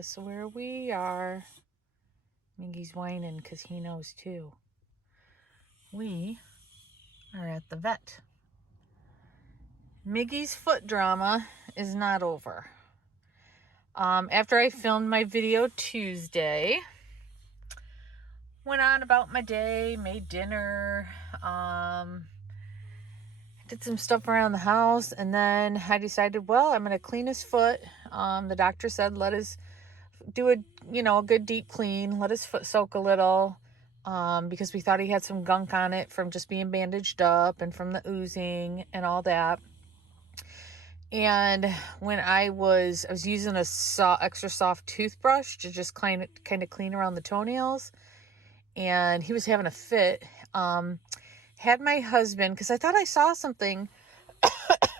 Guess where we are. Miggy's whining because he knows too. We are at the vet. Miggy's foot drama is not over. After I filmed my video Tuesday, went on about my day, made dinner, did some stuff around the house, and then I decided, well, I'm going to clean his foot. The doctor said, let us do a good deep clean, let his foot soak a little, because we thought he had some gunk on it from just being bandaged up and from the oozing and all that. And when I was using a extra soft toothbrush to just kind of clean around the toenails, and he was having a fit. Had my husband, because I thought I saw something,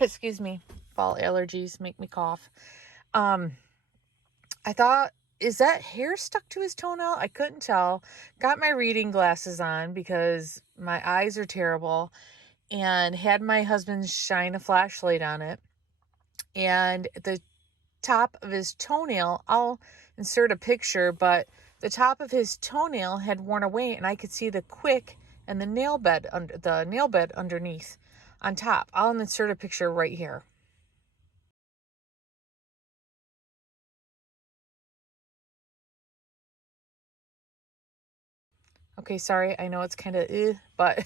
excuse me, fall allergies make me cough. I thought, is that hair stuck to his toenail? I couldn't tell. Got my reading glasses on because my eyes are terrible, and had my husband shine a flashlight on it. And the top of his toenail, I'll insert a picture, but the top of his toenail had worn away, and I could see the quick and the nail bed underneath on top. I'll insert a picture right here. Okay, sorry, I know it's kind of but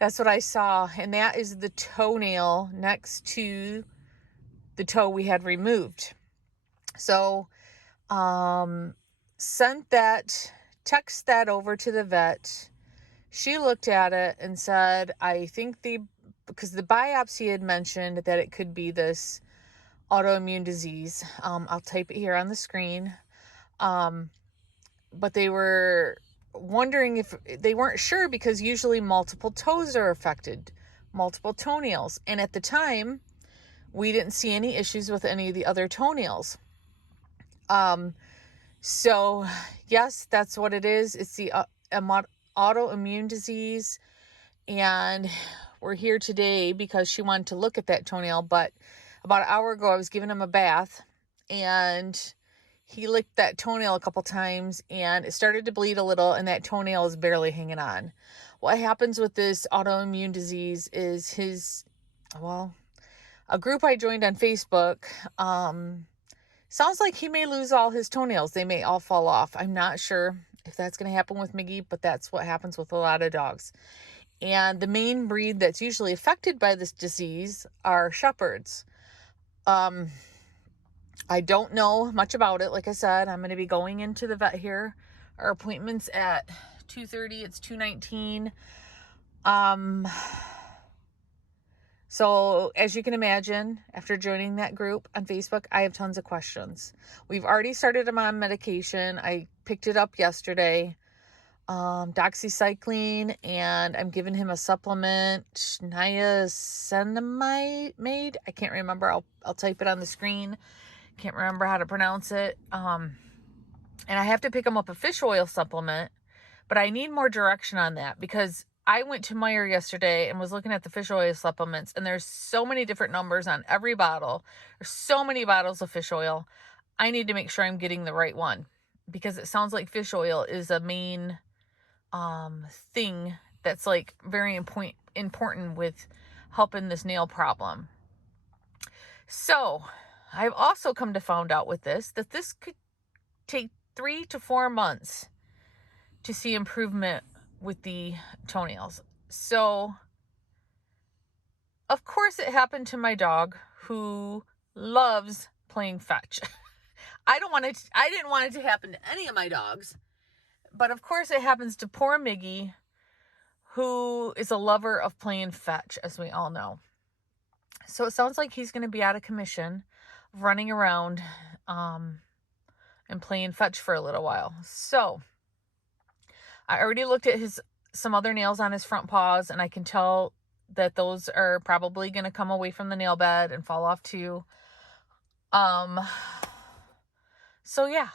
that's what I saw, and that is the toenail next to the toe we had removed. So, text that over to the vet. She looked at it and said, I think because the biopsy had mentioned that it could be this autoimmune disease. I'll type it here on the screen. But they were wondering if they weren't sure, because usually multiple toes are affected, multiple toenails. And at the time, we didn't see any issues with any of the other toenails. So yes, that's what it is. It's the autoimmune disease. And we're here today because she wanted to look at that toenail. But about an hour ago, I was giving him a bath, and he licked that toenail a couple times, and it started to bleed a little, and that toenail is barely hanging on. What happens with this autoimmune disease is a group I joined on Facebook, sounds like he may lose all his toenails. They may all fall off. I'm not sure if that's going to happen with Miggy, but that's what happens with a lot of dogs. And the main breed that's usually affected by this disease are shepherds. I don't know much about it. Like I said, I'm going to be going into the vet here. Our appointment's at 2:30. It's 2:19. So as you can imagine, after joining that group on Facebook, I have tons of questions. We've already started him on medication. I picked it up yesterday, doxycycline, and I'm giving him a supplement, niacinamide. I can't remember. I'll type it on the screen. Can't remember how to pronounce it. And I have to pick him up a fish oil supplement, but I need more direction on that, because I went to Meijer yesterday and was looking at the fish oil supplements, and there's so many different numbers on every bottle. There's so many bottles of fish oil. I need to make sure I'm getting the right one, because it sounds like fish oil is a main thing that's like very important with helping this nail problem. So I've also come to find out with this that this could take 3 to 4 months to see improvement with the toenails. So, of course, it happened to my dog, who loves playing fetch. I didn't want it to happen to any of my dogs, but of course it happens to poor Miggy, who is a lover of playing fetch, as we all know. So it sounds like he's going to be out of commission, running around and playing fetch for a little while. So I already looked at some other nails on his front paws, and I can tell that those are probably going to come away from the nail bed and fall off too. So yeah,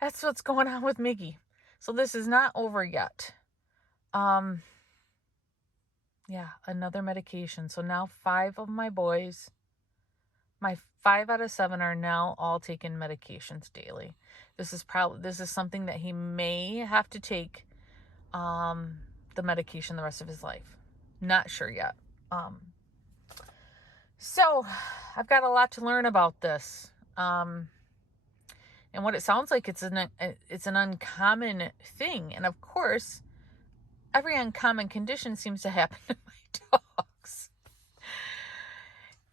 that's what's going on with Miggy. So this is not over yet. Yeah, another medication. So now 5 of my boys, my 5 out of 7 are now all taking medications daily. This is something that he may have to take the medication the rest of his life. Not sure yet. So I've got a lot to learn about this. And what it sounds like, it's an uncommon thing. And of course, every uncommon condition seems to happen to my dogs.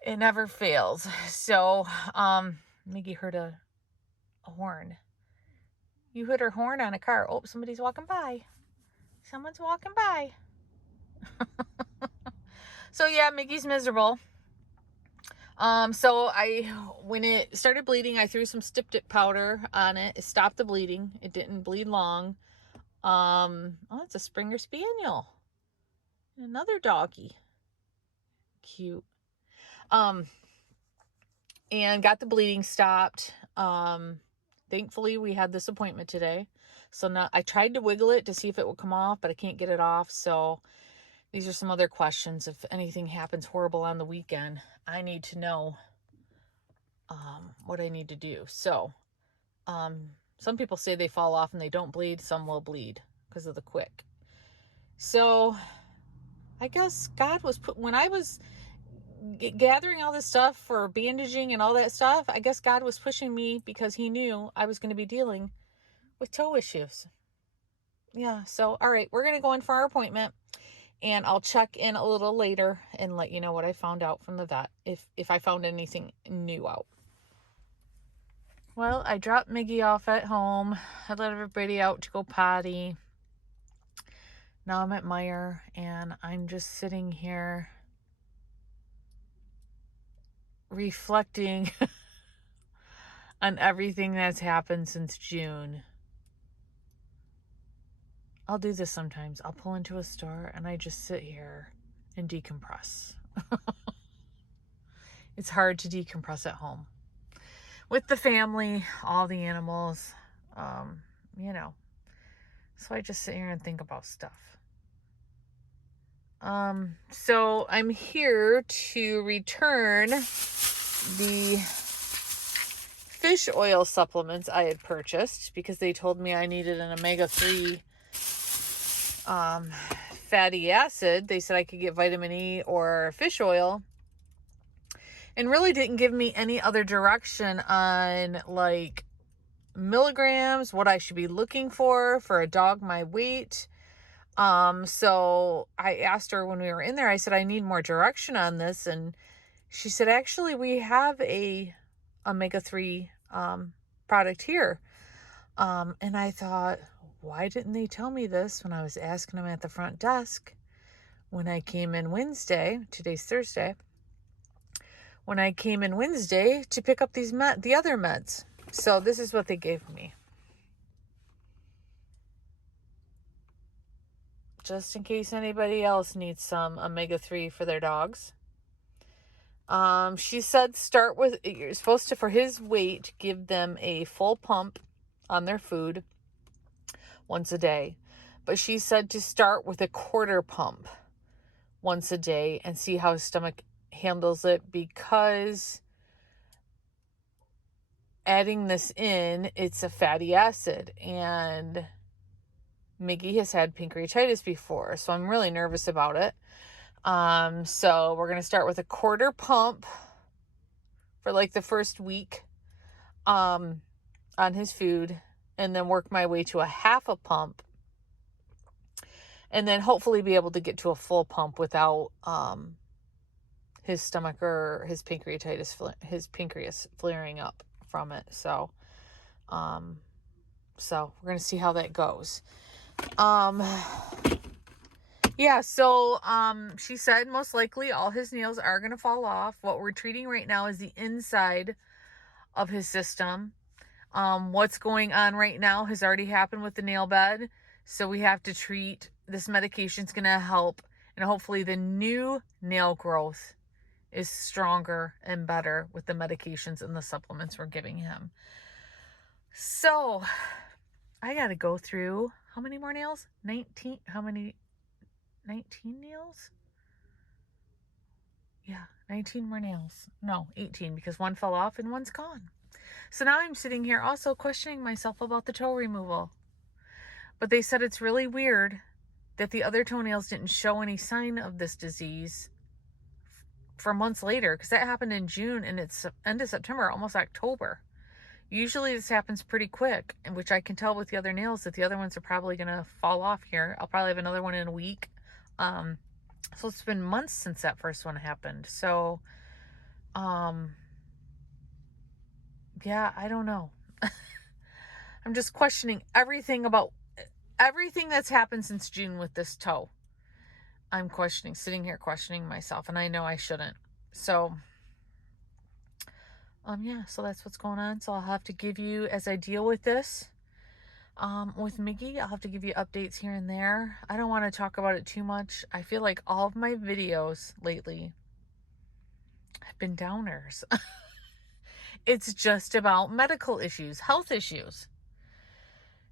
It never fails. So, Miggy heard a horn. You heard her horn on a car. Oh, somebody's walking by. Someone's walking by. So yeah, Miggy's miserable. So when it started bleeding, I threw some Stip-Dip powder on it. It stopped the bleeding. It didn't bleed long. Oh, it's a Springer Spaniel. Another doggy. Cute. And got the bleeding stopped. Thankfully we had this appointment today. So now I tried to wiggle it to see if it would come off, but I can't get it off. So these are some other questions. If anything happens horrible on the weekend, I need to know what I need to do. So some people say they fall off and they don't bleed. Some will bleed because of the quick. So I guess God was when I was gathering all this stuff for bandaging and all that stuff, I guess God was pushing me because he knew I was going to be dealing with toe issues. Yeah. So, all right, we're going to go in for our appointment. And I'll check in a little later and let you know what I found out from the vet, if I found anything new out. Well, I dropped Miggy off at home. I let everybody out to go potty. Now I'm at Meijer, and I'm just sitting here reflecting on everything that's happened since June. I'll do this sometimes. I'll pull into a store and I just sit here and decompress. It's hard to decompress at home with the family, all the animals, so I just sit here and think about stuff. So I'm here to return the fish oil supplements I had purchased because they told me I needed an omega-3 fatty acid. They said I could get vitamin E or fish oil, and really didn't give me any other direction on like milligrams, what I should be looking for a dog my weight. So I asked her when we were in there, I said, I need more direction on this. And she said, actually, we have a omega-3 product here. And I thought, why didn't they tell me this when I was asking them at the front desk when I came in Wednesday? Today's Thursday. When I came in Wednesday to pick up the other meds. So this is what they gave me. Just in case anybody else needs some omega-3 for their dogs. She said you're supposed to, for his weight, give them a full pump on their food once a day. But she said to start with a quarter pump once a day and see how his stomach handles it, because adding this in, it's a fatty acid, and Miggy has had pancreatitis before, so I'm really nervous about it. So we're going to start with a quarter pump for like the first week on his food, and then work my way to a half a pump, and then hopefully be able to get to a full pump without his stomach or his pancreas flaring up from it. So we're going to see how that goes. She said most likely all his nails are going to fall off. What we're treating right now is the inside of his system. What's going on right now has already happened with the nail bed. So we have to treat, this medication's going to help, and hopefully the new nail growth is stronger and better with the medications and the supplements we're giving him. So I got to go through, how many more nails? 19 nails? Yeah, 19 more nails. No, 18, because one fell off and one's gone. So now I'm sitting here also questioning myself about the toe removal. But they said it's really weird that the other toenails didn't show any sign of this disease for months later, because that happened in June and it's end of September, almost October. Usually this happens pretty quick, which I can tell with the other nails that the other ones are probably going to fall off here. I'll probably have another one in a week. So it's been months since that first one happened. So, yeah, I don't know. I'm just questioning everything that's happened since June with this toe. I'm sitting here questioning myself, and I know I shouldn't. So, yeah, so that's what's going on. So I'll have to give you, as I deal with this, with Miggy, I'll have to give you updates here and there. I don't want to talk about it too much. I feel like all of my videos lately have been downers. It's just about medical issues, health issues.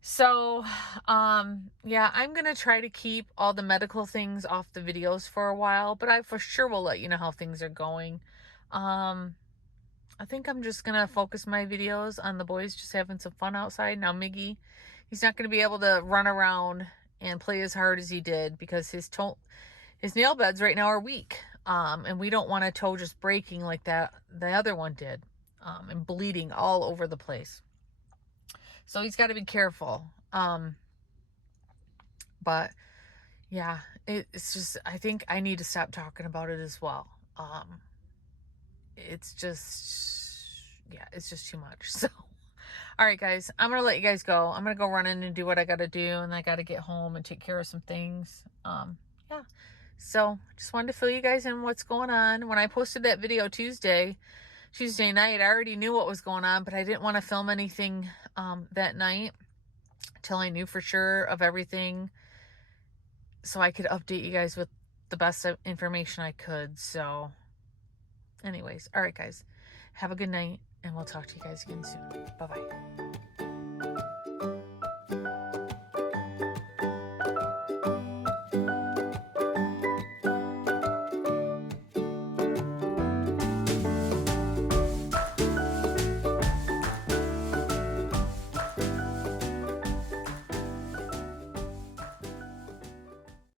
So, yeah, I'm going to try to keep all the medical things off the videos for a while, but I for sure will let you know how things are going. I think I'm just going to focus my videos on the boys just having some fun outside. Now, Miggy, he's not going to be able to run around and play as hard as he did because his nail beds right now are weak. And we don't want a toe just breaking like that the other one did, and bleeding all over the place. So he's got to be careful. But yeah, it's just, I think I need to stop talking about it as well. It's just, yeah, it's just too much. So, all right, guys, I'm going to let you guys go. I'm going to go run in and do what I got to do. And I got to get home and take care of some things. Yeah. So just wanted to fill you guys in what's going on. When I posted that video Tuesday night, I already knew what was going on, but I didn't want to film anything that night till I knew for sure of everything, so I could update you guys with the best information I could. So anyways, all right, guys, have a good night, and we'll talk to you guys again soon. Bye-bye.